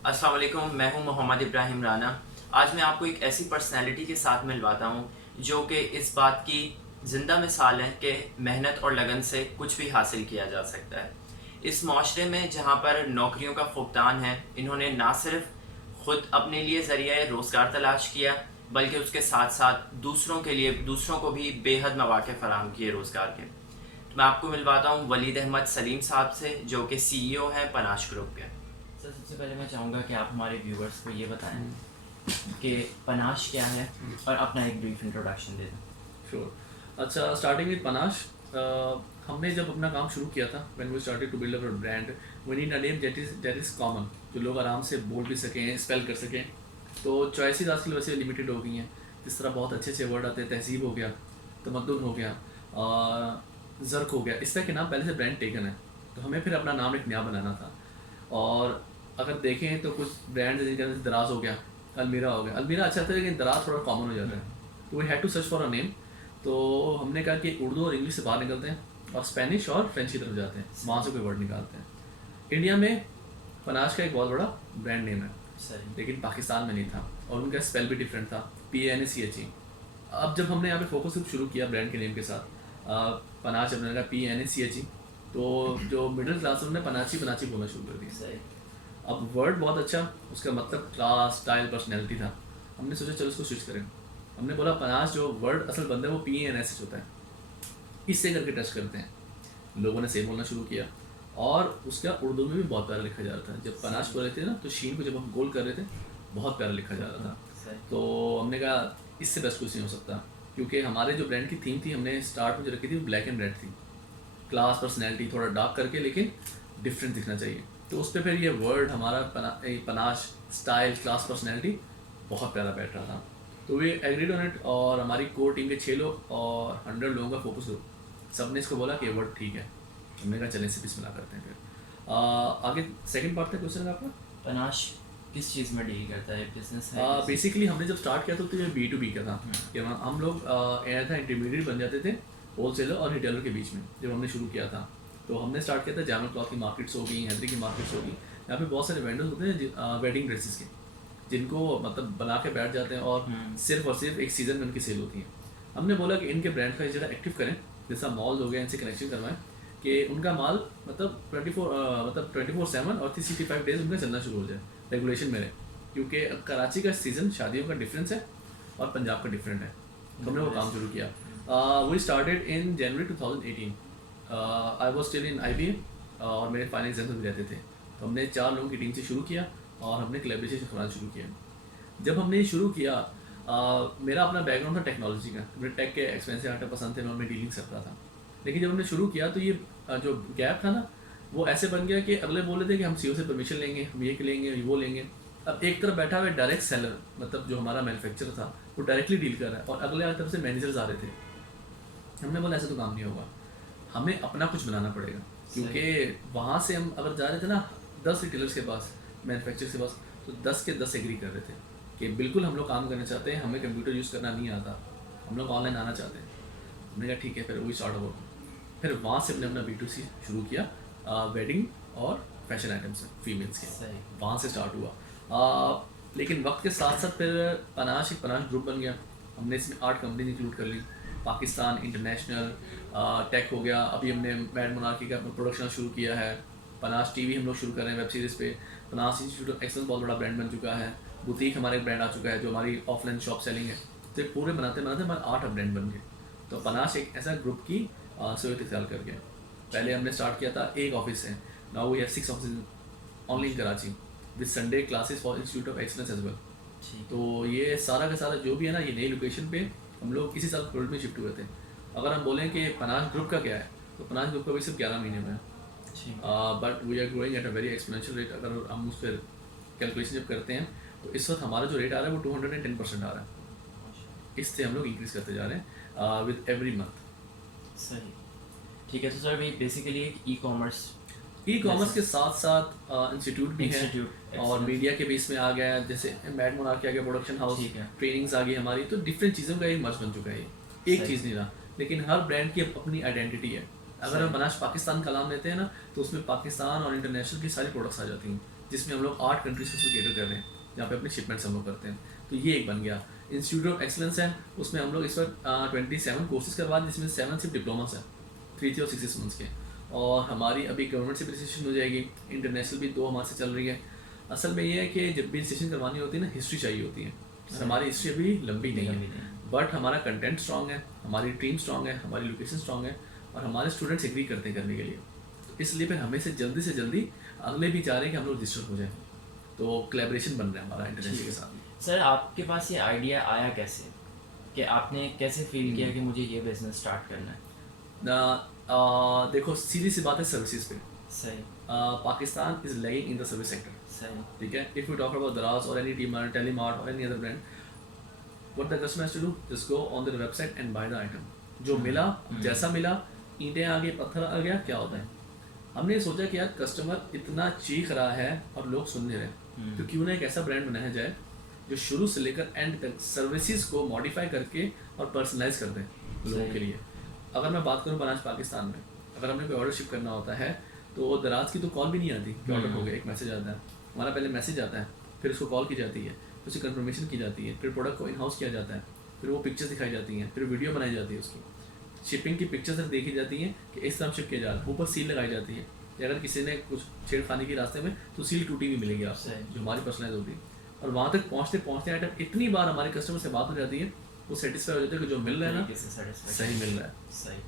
अस्सलाम वालेकुम, मैं हूं मोहम्मद इब्राहिम राना। आज मैं आपको एक ऐसी पर्सनैलिटी के साथ मिलवाता हूं जो कि इस बात की ज़िंदा मिसाल है कि मेहनत और लगन से कुछ भी हासिल किया जा सकता है। इस माशरे में जहां पर नौकरियों का फुकदान है, इन्होंने ना सिर्फ ख़ुद अपने लिए ज़रिया रोज़गार तलाश किया, बल्कि उसके साथ साथ दूसरों को भी बेहद मौक़े फ़राहम किए रोज़गार के। तो मैं आपको मिलवाता हूँ वलीद अहमद सलीम साहब से, जो कि CEO हैं पनाश ग्रुप के। सर, सबसे पहले मैं चाहूँगा कि आप हमारे व्यूवर्स को ये बताएं कि पनाश क्या है और अपना एक ब्रीफ इंट्रोडक्शन दे दें। श्योर। अच्छा, स्टार्टिंग विद पनाश, हमने जब अपना काम शुरू किया था, when we started to build our brand, we need a name that is common, जो लोग आराम से बोल भी सकें, स्पेल कर सकें। तो चॉइसेस आजकल वैसे लिमिटेड हो गई हैं। जिस तरह बहुत अच्छे अच्छे वर्ड आते हैं, तहजीब हो गया, तमद्दुन हो गया, ज़र्क हो गया, इस तरह के नाम पहले से ब्रांड टेकन है। तो हमें फिर अपना नाम एक नया बनाना था। और अगर देखें तो कुछ ब्रांड जिनका दराज हो गया, अलमीरा हो गया। अलमीरा अच्छा था लेकिन दराज थोड़ा कॉमन हो जाता है, तो we had to search for a name. तो हमने कहा कि उर्दू और इंग्लिश से बाहर निकलते हैं और स्पेनिश और फ्रेंच की तरफ जाते हैं, वहाँ से कोई वर्ड निकालते हैं। इंडिया में पनाश का एक बहुत बड़ा ब्रांड नेम है, लेकिन पाकिस्तान में नहीं था और उनका स्पेल भी डिफरेंट था, PANACHE। अब जब हमने यहाँ पे फोकस शुरू किया ब्रांड के नेम के साथ, पनाच हमने कहा PANACHE, तो जो मिडिल क्लास उन्होंने पनाची पनाची बोलना शुरू कर दिया। अब वर्ड बहुत अच्छा, उसका मतलब क्लास, स्टाइल, पर्सनैलिटी था। हमने सोचा चलो इसको स्विच करें। हमने बोला पनाश जो वर्ड असल बंदा है वो PANSH होता है, इससे करके टच करते हैं। लोगों ने सेम बोलना शुरू किया और उसका उर्दू में भी बहुत प्यारा लिखा जा रहा था। जब पनाश बोल रहे थे ना, तो शीन को जब हम गोल कर रहे थे, बहुत प्यारा लिखा जा रहा था। तो हमने कहा इससे बेस्ट कुछ नहीं हो सकता, क्योंकि हमारे जो ब्रांड की थीम थी, हमने स्टार्ट में जो रखी थी वो ब्लैक एंड रेड थी। क्लास, पर्सनैलिटी थोड़ा डार्क करके, लेकिन डिफरेंट दिखना चाहिए। तो उस पर फिर ये वर्ड हमारा पनाश, स्टाइल, क्लास, पर्सनैलिटी बहुत प्यारा बैठ रहा था। तो वे एग्रीड ऑन इट, और हमारी कोर टीम के 6 लोग और 100 लोगों का फोकस ग्रुप, सब ने इसको बोला कि ये वर्ड ठीक है। हमने कहा चलें इसे बिस्मिल्लाह करते हैं। फिर आगे सेकंड पार्ट था क्वेश्चन का आपका, पनाश किस चीज़ में डील करता है, बिजनेस है? बेसिकली हमने जब स्टार्ट किया था तो ये B2B का था, कि हम लोग था इंटरमीडिएट बन जाते थे होलसेलर और रिटेलर के बीच में। जब हमने शुरू किया था तो हमने स्टार्ट किया था जामल क्लॉथ की मार्केट्स हो गई, हैदरी की मार्केट्स हो गई। यहाँ पे बहुत सारे वेंडर्स होते हैं वेडिंग ड्रेसेस के, जिनको मतलब बना के बैठ जाते हैं और सिर्फ और सिर्फ एक सीज़न में उनकी सेल होती है। हमने बोला कि इनके ब्रांड का जरा एक्टिव करें, जैसा मॉल हो गया, इनसे कनेक्शन करवाएं कि उनका माल मतलब 24/7 और 365 डेज उनका चलना शुरू हो जाए, रेगुलेशन में रहे। क्योंकि कराची का सीज़न शादियों का डिफरेंस है और पंजाब का डिफरेंट है। तो हमने वो काम शुरू किया। We started in January 2018। I was still in IBA और मेरे फाइनल एग्जाम्स भी रहते थे। तो हमने 4 लोगों की टीम से शुरू किया और हमने कोलैबोरेशन करना शुरू किया। जब हमने ये शुरू किया, मेरा अपना बैकग्राउंड था टेक्नोलॉजी का, मुझे टेक के एक्सपेंसिव आइटम पसंद थे, मैं उनमें डीलिंग करता था। लेकिन जब हमने शुरू किया तो ये जो गैप था ना, वो ऐसे बन गया कि अगले बोल रहे थे कि हम CEO से परमिशन लेंगे, हम ये लेंगे, वो लेंगे। अब एक तरफ बैठा हुआ डायरेक्ट सेलर, मतलब जो हमारा मैन्युफैक्चरर था, वो डायरेक्टली डील कर रहा है, और अगले तरफ से मैनेजर्स आ रहे थे। हमने बोला ऐसे तो काम नहीं होगा, हमें अपना कुछ बनाना पड़ेगा। क्योंकि वहाँ से हम अगर जा रहे थे ना 10 रिटेलर्स के पास, मैन्युफैक्चरर्स के पास, तो 10 के 10 एग्री कर रहे थे कि बिल्कुल हम लोग काम करना चाहते हैं, हमें कंप्यूटर यूज़ करना नहीं आता, हम लोग ऑनलाइन आना चाहते हैं। हमने कहा ठीक है, फिर वही स्टार्ट हुआ। फिर वहाँ से हमने अपना B2C शुरू किया, वेडिंग और फैशन आइटम्स फीमेल्स के, वहाँ से स्टार्ट हुआ। लेकिन वक्त के साथ साथ फिर पनाश एक पनाश ग्रुप बन गया। हमने इसमें 8 कंपनीज इंक्लूड कर ली, पाकिस्तान, इंटरनेशनल, टेक हो गया। अभी हमने मैड मोनार्की का प्रोडक्शन शुरू किया है। पनाश TV हम लोग शुरू कर रहे हैं वेब सीरीज़ पे। पनाश इंस्टीट्यूट ऑफ एक्सेलेंस बहुत बड़ा ब्रांड बन चुका है। बुटीक हमारा एक ब्रांड आ चुका है जो हमारी ऑफलाइन शॉप सेलिंग है। तो पूरे बनाते बनाते हमारे 8 ब्रांड बन गए। तो पनाश एक ऐसा ग्रुप की सूरत इख्तियार कर गया। पहले हमने स्टार्ट किया था एक ऑफिस से, now we have 6 office only in Karachi with Sunday classes for institute of excellence as well. तो ये सारा का सारा जो भी है ना, ये नई लोकेशन पे हम लोग इसी साल कोविड में शिफ्ट हुए थे। अगर हम बोलें कि पनाश ग्रुप का क्या है, तो पनाश ग्रुप का भी सिर्फ 11 महीने में है, but we are growing at a very exponential rate. अगर हम उस पर कैलकुलेशन जब करते हैं तो इस वक्त हमारा जो रेट आ रहा है वो 210% आ रहा है। इससे हम लोग इंक्रीज़ करते जा रहे हैं विद एवरी मंथ। सही, ठीक है। तो सर भी बेसिकली एक ई कॉमर्स के साथ साथ इंस्टीट्यूट भी है, और मीडिया के बेस में आ गया है, जैसे मैड मोनार्की आ गया, प्रोडक्शन हाउस, ट्रेनिंग्स आ गई हमारी। तो डिफरेंट चीज़ों का एक मर्ज बन चुका है, ये एक चीज़ नहीं रहा। लेकिन हर ब्रांड की अपनी आइडेंटिटी है। अगर हम बनाश पाकिस्तान का नाम लेते हैं ना, तो उसमें पाकिस्तान और इंटरनेशनल की सारी प्रोडक्ट्स आ जाती हैं। जिसमें हम लोग 8 कंट्रीज को कैटर कर रहे हैं, जहाँ पे अपने शिपमेंट्स हम लोग करते हैं। तो ये एक बन गया। इंस्टीट्यूट ऑफ एक्सलेंस है, उसमें हम लोग इस वक्त 27 कोर्सेज करवा रहे हैं, जिसमें 7 सिर्फ डिप्लोमास हैं, 3 और 6 मंथ्स के। और हमारी अभी गवर्नमेंट से भी रजिस्ट्रेशन हो जाएगी, इंटरनेशनल भी 2 हमारे से चल रही है। असल में ये है कि जब भी रजिस्ट्रेशन करवानी होती है ना, हिस्ट्री चाहिए होती है। हमारी हिस्ट्री अभी लंबी नहीं है, बट हमारा कंटेंट स्ट्रॉन्ग है, हमारी टीम स्ट्रॉन्ग है, हमारी लोकेशन स्ट्रॉन्ग है, और हमारे स्टूडेंट्स एग्री करते हैं करने के लिए। तो इसलिए फिर हमें से जल्दी अगले भी चाह रहे हैं कि हम लोग रजिस्टर हो जाएं। तो कोलैबोरेशन बन रहा है हमारा इंटरनेशनल के साथ। सर आपके पास ये आइडिया आया कैसे, कि आपने कैसे फील किया कि मुझे ये बिजनेस स्टार्ट करना है? देखो सीधी सी बात है, सर्विसेज पे सही। Pakistan is lagging in the service sector. सही। ठीक है, इफ यू टॉक अबाउट दराज और एनी टीमार्ट, टेलीमार्ट और any other brand, what the customer has to do, just go on their website and buy the item. जो मिला, जैसा मिला, ईंटें आ गई, पत्थर आ गया, क्या होता है। हमने सोचा कि यार कस्टमर इतना चीख रहा है और लोग सुन नहीं रहे, तो क्यों ना एक ऐसा ब्रांड बनाया जाए जो शुरू से लेकर एंड तक सर्विसेज को मॉडिफाई करके और पर्सनलाइज कर दें लोगों के लिए। अगर मैं बात करूँ बनाज पाकिस्तान में, अगर हमने कोई ऑर्डर शिप करना होता है तो दराज की तो कॉल भी नहीं आती कि ऑर्डर हो गया। एक मैसेज आता है हमारा, पहले मैसेज आता है, फिर उसको कॉल की जाती है, फिर उसकी कंफर्मेशन की जाती है, फिर प्रोडक्ट को इन हाउस किया जाता है, फिर वो पिक्चर्स दिखाई जाती हैं, फिर वीडियो बनाई जाती है, उसकी शिपिंग की पिक्चर्स देखी जाती हैं कि इस तरह शिप किया जा रहा है, ऊपर सील लगाई जाती है कि अगर किसी ने कुछ छेड़खानी की रास्ते में तो सील टूटी हुई मिलेगी आपसे, जो हमारी पर्सनलाइज होती है। और वहाँ तक पहुँचते आइटम इतनी बार हमारे कस्टमर से बात हो जाती है, वो सेटिस्फाई हो जाते हैं कि जो मिल रहा है ना सही मिल रहा है। सही।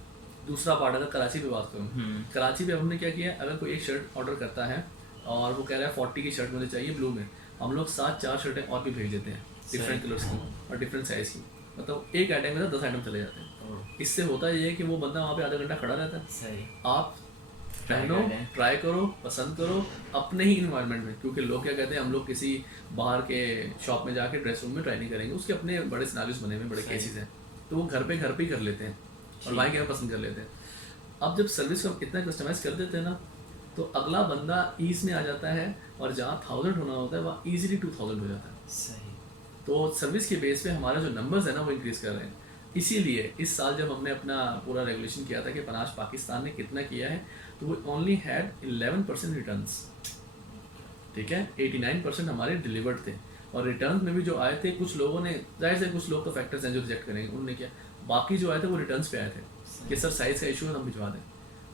दूसरा पार्ट, अगर कराची पे बात करूँ, कराची पे हमने क्या किया, अगर कोई एक शर्ट ऑर्डर करता है और वो कह रहा है 40 की शर्ट मुझे चाहिए ब्लू में, हम लोग 4 शर्टें और भी भेज देते हैं डिफरेंट कलर्स की और डिफरेंट साइज़ की। मतलब एक आइटम में 10 आइटम चले जाते हैं। इससे होता ये है कि वो बंदा वहाँ पे आधा घंटा खड़ा रहता है। सही। आप पहनो, ट्राई करो, पसंद करो अपने ही इन्वायरमेंट में, क्योंकि लोग क्या कहते हैं, हम लोग किसी बाहर के शॉप में जाके ड्रेस रूम में ट्राई नहीं करेंगे, उसके अपने बड़े सिनारियोस बने हुए, बड़े केसेस हैं, तो वो घर पे ही कर लेते हैं और वहीं के पसंद कर लेते हैं। अब जब सर्विस को इतना कस्टमाइज कर देते हैं ना, तो अगला बंदा ईज में आ जाता है, और जहाँ 1000 होना होता है वहाँ ईजिली 2000 हो जाता है। सही। तो सर्विस के बेस पे हमारा जो नंबर्स है ना, वो इंक्रीज़ कर रहे हैं। इसीलिए इस साल जब हमने अपना पूरा रेगुलेशन किया था कि पनाज पाकिस्तान ने कितना किया है, तो वो ओनली हैड 11% रिटर्न्स। ठीक है, 89% हमारे डिलीवर्ड थे, और रिटर्न में भी जो आए थे, कुछ लोगों ने, जाहिर से कुछ लोग तो फैक्टर्स हैं जो रिजेक्ट करेंगे, उन्होंने किया, बाकी जो आए थे वो रिटर्न्स पे आए थे कि सर साइज़ का इशू है, हम भिजवा दें।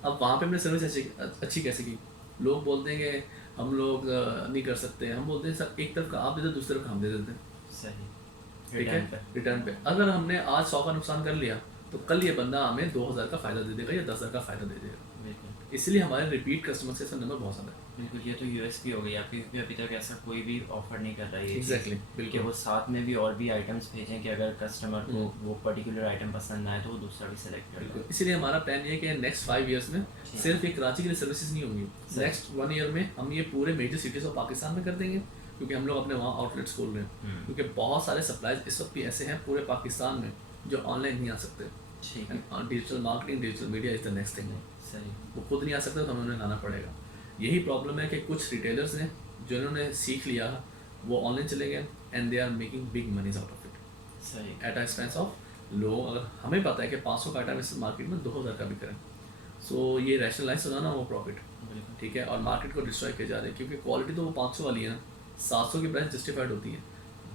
अब वहाँ पे हमने सर्विस अच्छी कैसे की, लोग बोलते हैं कि हम लोग नहीं कर सकते, हम बोलते हैं सर एक तरफ का आप दे देते, दूसरी तरफ का हम दे देते हैं। सही। ठीक है, रिटर्न पे अगर हमने आज 100 का नुकसान कर लिया, तो कल ये बंदा हमें 2000 का फ़ायदा दे देगा या 10,000 का फ़ायदा दे देगा। इसलिए हमारे रिपीट कस्टमर से नंबर बहुत ज़्यादा है। बिल्कुल, ये तो यूएसपी हो गई आपकी, क्योंकि अभी तक ऐसा कोई भी ऑफर नहीं कर रहा है एग्जैक्टली, बिल्कुल। कि वो साथ में भी और भी आइटम्स भेजें कि अगर कस्टमर को वो पर्टिकुलर आइटम पसंद ना आए तो वो दूसरा भी सेलेक्ट कर ले। इसीलिए हमारा प्लान ये है कि नेक्स्ट 5 ईयर्स में सिर्फ एक कराची के लिए सर्विसेज नहीं होंगी, नेक्स्ट 1 ईयर में हम ये पूरे मेजर सिटीज़ ऑफ पाकिस्तान में कर देंगे, क्योंकि हम लोग अपने वहाँ आउटलेट्स खोल रहे हैं। क्योंकि बहुत सारे सप्लाईज इस वक्त भी ऐसे हैं पूरे पाकिस्तान में जो ऑनलाइन नहीं आ सकते। ठीक है, digital marketing, digital media is the next thing. सही। वो खुद नहीं आ सकते तो हमें उन्हें लाना पड़ेगा। यही प्रॉब्लम है कि कुछ रिटेलर्स ने जिन्होंने सीख लिया वो ऑनलाइन चले गए, and they are making big monies out of it. सही। At a expense of low. अगर हमें पता है कि 500 का आइटम इस मार्केट में 2000 का भी करें, सो ये रैशनलाइज होना ना वो प्रॉफिट। ठीक है, और मार्केट को डिस्ट्रॉय किया जा रहा है, क्योंकि क्वालिटी तो वो 500 वाली है ना, 700 की प्राइस जस्टिफाइड होती है,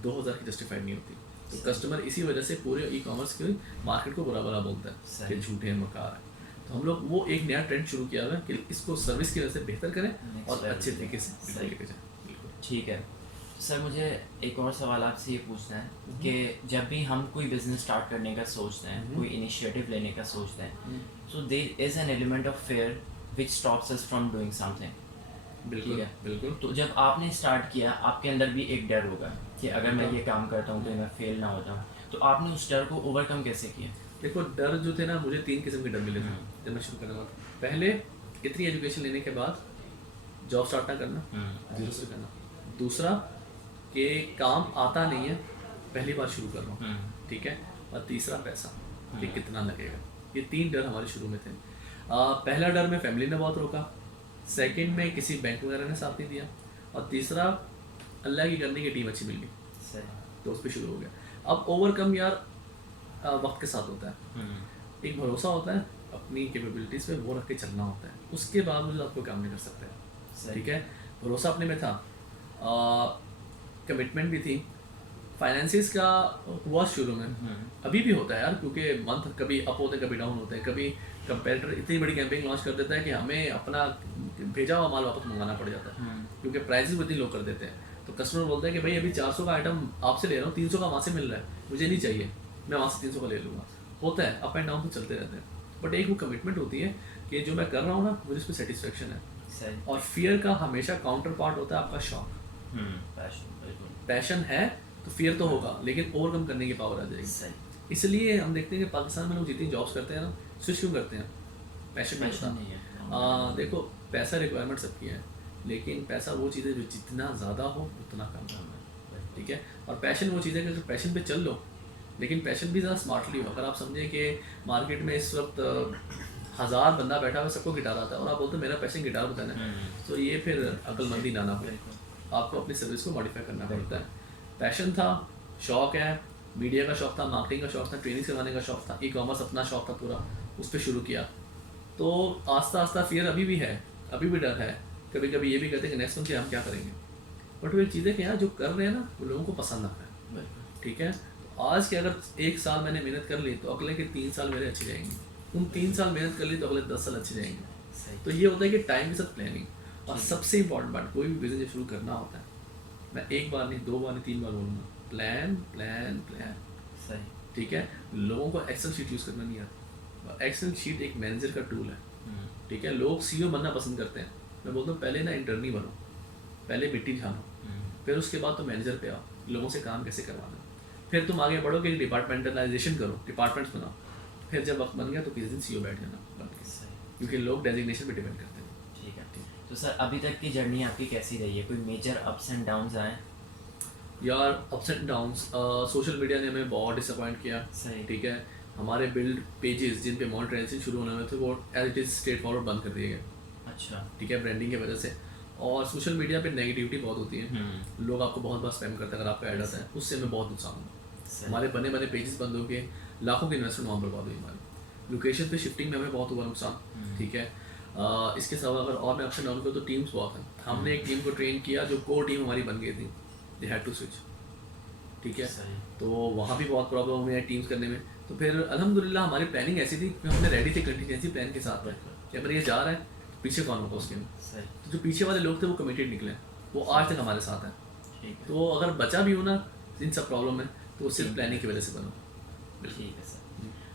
2000 की जस्टिफाइड नहीं होती। तो कस्टमर इसी वजह से पूरे ई कॉमर्स के मार्केट को बुरा बुरा बोलता है कि झूठे हैं, मकार है। तो हम लोग वो एक नया ट्रेंड शुरू किया हुआ है कि इसको सर्विस की वजह से बेहतर करें और अच्छे तरीके से लेके जाएं। बिल्कुल ठीक है सर, मुझे एक और सवाल आपसे ये पूछना है कि जब भी हम कोई बिज़नेस स्टार्ट करने का सोचते हैं, कोई इनिशिएटिव लेने का सोचते हैं, so there is an element of fear which stops us from doing something. बिल्कुल है, बिल्कुल। तो जब आपने स्टार्ट किया, आपके अंदर भी एक डर होगा कि अगर मैं ये काम करता हूँ तो मैं फेल ना हो जाऊँ, तो आपने उस डर को ओवरकम कैसे किया? देखो, डर जो थे ना, मुझे 3 किस्म के डर मिले थे जब मैं शुरू करने वाला था। पहले, इतनी एजुकेशन लेने के बाद जॉब स्टार्ट ना करना, जीरो से करना। दूसरा कि काम आता नहीं है, पहली बार शुरू कर रहा हूँ, ठीक है। और तीसरा पैसा कि कितना लगेगा। ये 3 डर हमारे शुरू में थे। पहला डर में फैमिली ने बहुत रोका, सेकंड में किसी बैंक वगैरह ने साथ नहीं दिया, और तीसरा अल्लाह की करने की टीम अच्छी मिल गई, तो उस पर शुरू हो गया। अब ओवरकम यार वक्त के साथ होता है, एक भरोसा होता है अपनी कैपेबिलिटीज़ पे, वो रख के चलना होता है। उसके बाद मुझे आप कोई काम नहीं कर सकते, ठीक है। भरोसा अपने में था, कमिटमेंट भी थी। फाइनेंसिस का हुआ शुरू में, अभी भी होता है यार, क्योंकि मंथ कभी अप होते हैं कभी डाउन होते हैं। कभी कंपेटिटर इतनी बड़ी कैंपेन लॉन्च कर देता है कि हमें अपना भेजा हुआ माल वापस मंगाना पड़ जाता है, क्योंकि प्राइसेस इतनी लो कर देते हैं। तो कस्टमर बोलता है कि भाई अभी 400 का आइटम आपसे ले रहा हूँ, 300 का वहाँ से मिल रहा है, मुझे नहीं चाहिए, मैं वहाँ से 300 का ले लूँगा। होता है, अप एंड डाउन तो चलते रहते हैं, बट एक वो कमिटमेंट होती है कि जो मैं कर रहा हूँ ना, मुझे उस पर सेटिस्फेक्शन है। सही। और फियर का हमेशा काउंटर पार्ट होता है आपका शौक। पैशन, बिल्कुल। पैशन है तो फियर तो होगा, लेकिन ओवरकम करने की पावर आ जाएगी। सही। इसलिए हम देखते हैं कि पाकिस्तान में लोग जितनी जॉब्स करते हैं ना, स्विच क्यों करते हैं? पैशन नहीं पैशन नहीं होता। है। देखो, पैसा रिक्वायरमेंट सबकी है, लेकिन पैसा वो चीज़ है जो जितना ज़्यादा हो उतना कम हो, ठीक है। और पैशन वो चीज़ है कि अगर पैशन पे चल लो, लेकिन पैशन भी ज़्यादा स्मार्टली हो। अगर आप समझें कि मार्केट में इस वक्त 1000 बंदा बैठा हुआ, सबको गिटार आता है, और आप बोलते हो मेरा पैशन गिटार बताना है, तो ये फिर अक्लमंदी ना हो। आपको अपनी सर्विस को मॉडिफाई करना पड़ता है। पैशन था, शौक है, मीडिया का शौक था, मार्केटिंग का शौक था, ट्रेनिंग करवाने का शौक था, ई कॉमर्स अपना शौक था पूरा, उस पर शुरू किया। तो आस्ता आस्ता फियर अभी भी है, अभी भी डर है। कभी कभी ये भी कहते हैं कि नेक्स्ट मंथ हम क्या करेंगे, बट वो एक चीज़ है कि यार जो कर रहे हैं ना, वो लोगों को पसंद आता है, ठीक है। तो आज के अगर 1 साल मैंने मेहनत कर ली, तो अगले के 3 साल मेरे अच्छे जाएंगे। तुम 3 साल मेहनत कर ली तो अगले 10 साल अच्छे जाएंगे। तो ये होता है कि टाइम के साथ प्लानिंग। और सबसे इंपॉर्टेंट बात, कोई भी बिजनेस जब शुरू करना होता है, मैं 1 बार नहीं, 2 बार नहीं, 3 बार बोलूँगा, प्लान प्लान प्लान। सही। ठीक है। लोगों को एक्सेल शीट यूज़ करना नहीं आता। एक्सेल शीट एक मैनेजर का टूल है, ठीक है। लोग सीईओ बनना पसंद करते हैं, मैं बोलता हूँ पहले ना इंटर्नी बनो, पहले मिट्टी छानो, फिर उसके बाद तो मैनेजर पे आओ, लोगों से काम कैसे करवाना, फिर तुम आगे बढ़ो कि डिपार्टमेंटलाइजेशन करो, डिपार्टमेंट्स बनाओ, फिर जब वक्त बन गया तो किसी दिन सीईओ बैठ जाना बन के, क्योंकि लोग डेजिग्नेशन पे डिपेंड करते हैं। ठीक है। तो सर अभी तक की जर्नी आपकी कैसी रही है? कोई मेजर अप्स एंड डाउन्स आए? यार ups and downs, social media ने हमें बहुत डिसअपॉइंट किया, सही। ठीक है। हमारे बिल्ड पेजेस जिन पे मॉनिटाइजेशन शुरू होने में थे, वो as it is straight forward बंद कर दिए गए, अच्छा। ठीक है, ब्रांडिंग की वजह से। और सोशल मीडिया पे नेगेटिविटी बहुत होती है, लोग आपको बहुत बार स्पैम करते हैं अगर आपका ऐड आता है, उससे हमें बहुत नुकसान हुआ। हमारे बने बने पेजेस बंद हो गए, लाखों की इन्वेस्टमेंट वहाँ बर्बाद हुई हमारी। लोकेशन पे शिफ्टिंग में हमें बहुत हुआ नुकसान, ठीक है। इसके अलावा अगर और मैं ऑप्शन डाउन करूँ तो टीम्स बहुत हैं। हमने एक टीम को ट्रेन किया जो कोर टीम हमारी बन गई थी, दे हैड टू स्विच, ठीक है। तो वहाँ भी बहुत प्रॉब्लम हुई है टीम्स करने में। तो फिर अल्हम्दुलिल्लाह हमारी प्लानिंग ऐसी थी कि हमने रेडी थे कंटिजेंसी प्लान के साथ में कि अगर ये जा रहा है तो पीछे कौन होगा उसके में। तो जो पीछे वाले लोग थे वो कमिटेड निकले, वो आज तक हमारे साथ हैं। तो अगर बचा भी हो ना इन सब प्रॉब्लम में, तो सिर्फ प्लानिंग की वजह से बनो। ठीक है सर।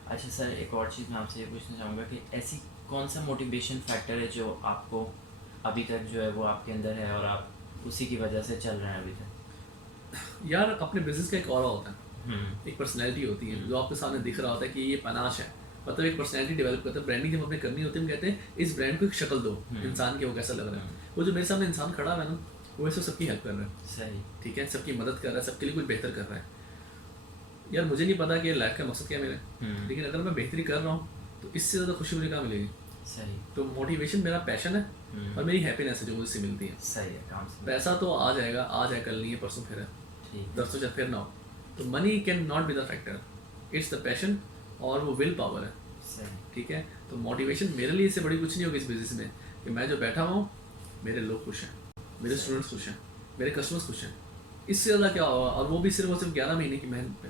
अच्छा सर, एक और चीज़ मैं आपसे ये पूछना चाहूँगा कि ऐसी कौन सा मोटिवेशन फैक्टर है जो आपको अभी तक जो है वो आपके अंदर है और आप उसी की वजह से चल रहे हैं अभी तक? यार अपने बिजनेस का एक ऑरा होता है, एक पर्सनैलिटी होती है जो आपके सामने दिख रहा होता है कि ये पनाश है, मतलब एक पर्सनैलिटी डेवलप करते हैं। ब्रांडिंग जब हमें करनी होती है, हम कहते हैं इस ब्रांड को एक शक्ल दो इंसान के, वो कैसा लग रहा है। वो जो मेरे सामने इंसान खड़ा है ना, वो वैसे सबकी हेल्प कर रहा है, सही, ठीक है, सबकी मदद कर रहा है, सबके लिए कुछ बेहतर कर रहा है। यार मुझे नहीं पता कि लाइफ का मकसद क्या है मेरे, लेकिन अगर मैं बेहतरी कर रहा हूँ तो इससे ज़्यादा खुशी मुझे कहाँ मिलेगी। सही। तो मोटिवेशन मेरा पैशन है और मेरी हैप्पीनेस है जो मुझसे मिलती है। सही है, काम से पैसा तो आ जाएगा, आज है कल नहीं है, परसों फिर है, ठीक। 10 जब फिर ना हो। तो money can not be the factor, it's the passion और वो विल पावर है, सही। ठीक है। तो मोटिवेशन मेरे लिए इससे बड़ी कुछ नहीं होगी इस बिजनेस में कि मैं जो बैठा हूँ मेरे लोग खुश हैं, मेरे स्टूडेंट्स खुश हैं, मेरे कस्टमर्स खुश हैं, इससे ज़्यादा क्या होगा। और वो भी सिर्फ और सिर्फ 11 महीने की मेहनत पे,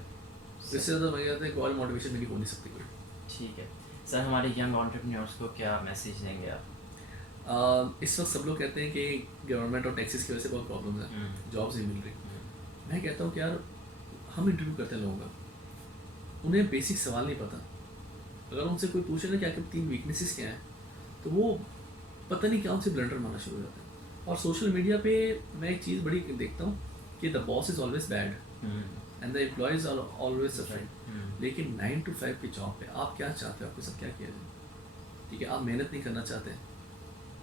इससे ज़्यादा मैं कहता हूँ और मोटिवेशन मेरी हो नहीं सकती कोई। ठीक है सर, हमारे यंग एंटरप्रेन्योर्स को क्या मैसेज देंगे आप? इस वक्त सब लोग कहते हैं कि गवर्नमेंट और टैक्सेस की वजह से बहुत प्रॉब्लम है, जॉब्स नहीं मिल रही। मैं कहता हूँ कि यार हम इंटरव्यू करते हैं लोगों का, उन्हें बेसिक सवाल नहीं पता। अगर उनसे कोई पूछे ना कि आपकी 3 वीकनेसेस क्या हैं, तो वो पता नहीं क्या उनसे ब्लंडर मारना शुरू हो जाता है। और सोशल मीडिया पे मैं एक चीज़ बड़ी देखता हूँ कि the boss is always bad and the employees are always suffering. लेकिन 9 to 5 की जॉब पे आप क्या चाहते हो, आपके साथ क्या किया जाए, ठीक है। आप मेहनत नहीं करना चाहते,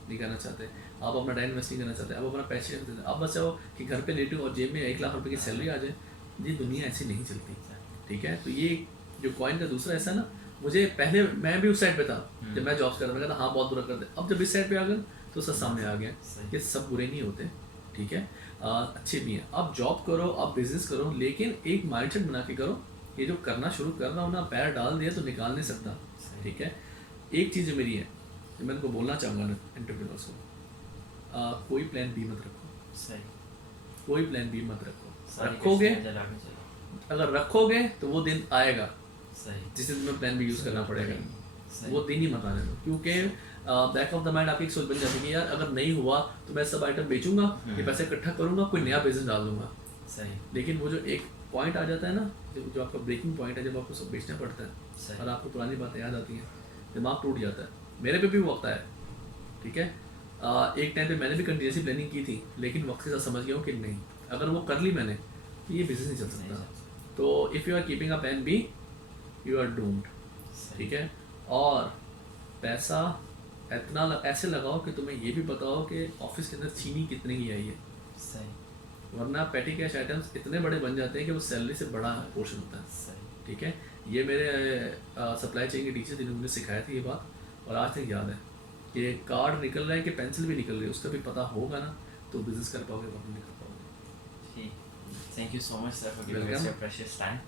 नहीं करना चाहते, आप अपना टाइम इन्वेस्ट नहीं करना चाहते, आप अपना पैसे नहीं करना चाहते, आप बस चाहो कि घर पे लेटे और जेब में 1 लाख रुपए की सैलरी आ जाए। ये दुनिया ऐसी नहीं चलती, ठीक है। तो ये जो कॉइन का दूसरा हिस्सा ना, मुझे पहले मैं भी उस साइड पे था जब मैं जॉब कर रहा था, हाँ बहुत बुरा करते, अब जब इस साइड पे आ गए तो सब सामने आ गया कि सब बुरे नहीं होते, ठीक है, अच्छे भी हैं। आप जॉब करो, आप बिजनेस करो, लेकिन एक माइंडसेट बना के करो। ये जो करना शुरू कर रहा हूँ ना, पैर डाल दिया तो निकाल नहीं सकता, ठीक है। एक चीज़ जो मेरी है, जो मैं उनको बोलना चाहूँगा ना एंटरप्रेन्योर्स को, कोई प्लान बी मत रखो, सही। कोई प्लान बी मत रखो। सारी रखोगे, किश्तियाँ जला के चलो। अगर रखोगे तो वो दिन आएगा सही। जिस दिन तुम्हें प्लान बी यूज़ करना पड़ेगा। सही। वो दिन ही मत आने दो, क्योंकि बैक ऑफ द माइंड आपकी एक सोच बन जाती है कि यार अगर नहीं हुआ तो मैं सब आइटम बेचूंगा, ये पैसे इकट्ठा करूंगा, कोई नया बिजनेस डाल दूंगा। सही। लेकिन वो जो एक पॉइंट आ जाता है ना, जो आपका ब्रेकिंग पॉइंट है, जब आपको सब बेचना पड़ता है सही। और आपको पुरानी बातें याद आती हैं, दिमाग टूट जाता है। मेरे पे भी वो वक्त आया, ठीक है। एक टाइम पे मैंने भी कंटिन्यूसली प्लानिंग की थी, लेकिन वक्त के साथ समझ गया हूँ कि नहीं, अगर वो कर ली मैंने तो ये बिजनेस नहीं चल सकता। तो if you are keeping a plan B, you are doomed, ठीक है। और पैसा इतना ऐसे लगाओ कि तुम्हें ये भी पता हो कि ऑफिस के अंदर चीनी कितने की आई है, सही। वरना पेटी कैश आइटम्स इतने बड़े बन जाते हैं कि वो सैलरी से बड़ा पोर्शन होता है, सही। ठीक है। ये मेरे सप्लाई चेन के टीचर जिन्होंने मुझे सिखाया था ये बात, और आज तक याद है कि कार्ड निकल रहा है कि पेंसिल भी निकल रही है, उसका भी पता होगा ना तो बिजनेस कर पाओगे, वरना नहीं कर पाओगे। ठीक। Thank you so much, sir, for giving us Welcome. your precious time.